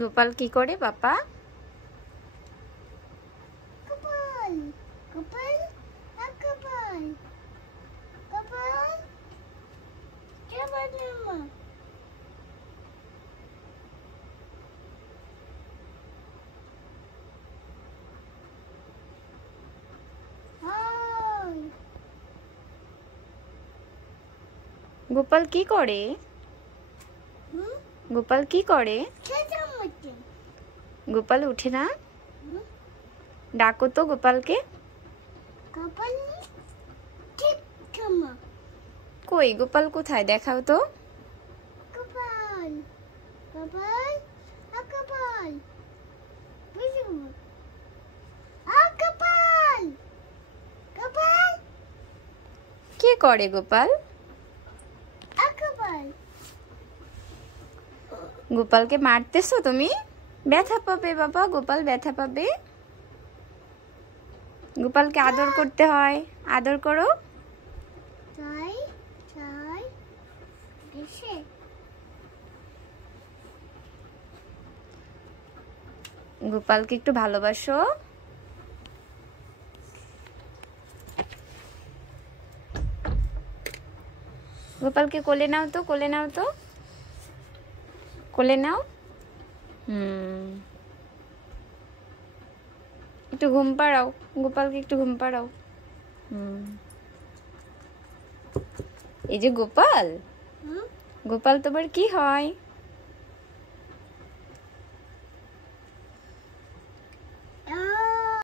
গোপাল কি করে পাপা? গোপাল গোপাল গোপাল গোপাল কে বলে মা? গোপাল কি করে? গোপাল কি করে? গোপাল উঠে না? ডাকো তো গোপালকে। কই গোপাল কোথায় দেখাও তো। গোপাল গোপাল গোপাল গোপাল গোপাল কি করে গোপাল? গোপাল গোপালকে মারতেছো তুমি? ব্যথা পাবে বাবা, গোপাল ব্যথা পাবে। গোপালকে আদর করতে হয়, আদর করো। তাই তাই এসে গোপালকে একটু ভালোবাসো। গোপালকে কোলে নাও তো, কোলে নাও তো, কোলে নাও। একটু ঘুম পাড়াও গোপালকে, একটু ঘুম পাড়াও। এই যে গোপাল, গোপাল তোমার কি হয়?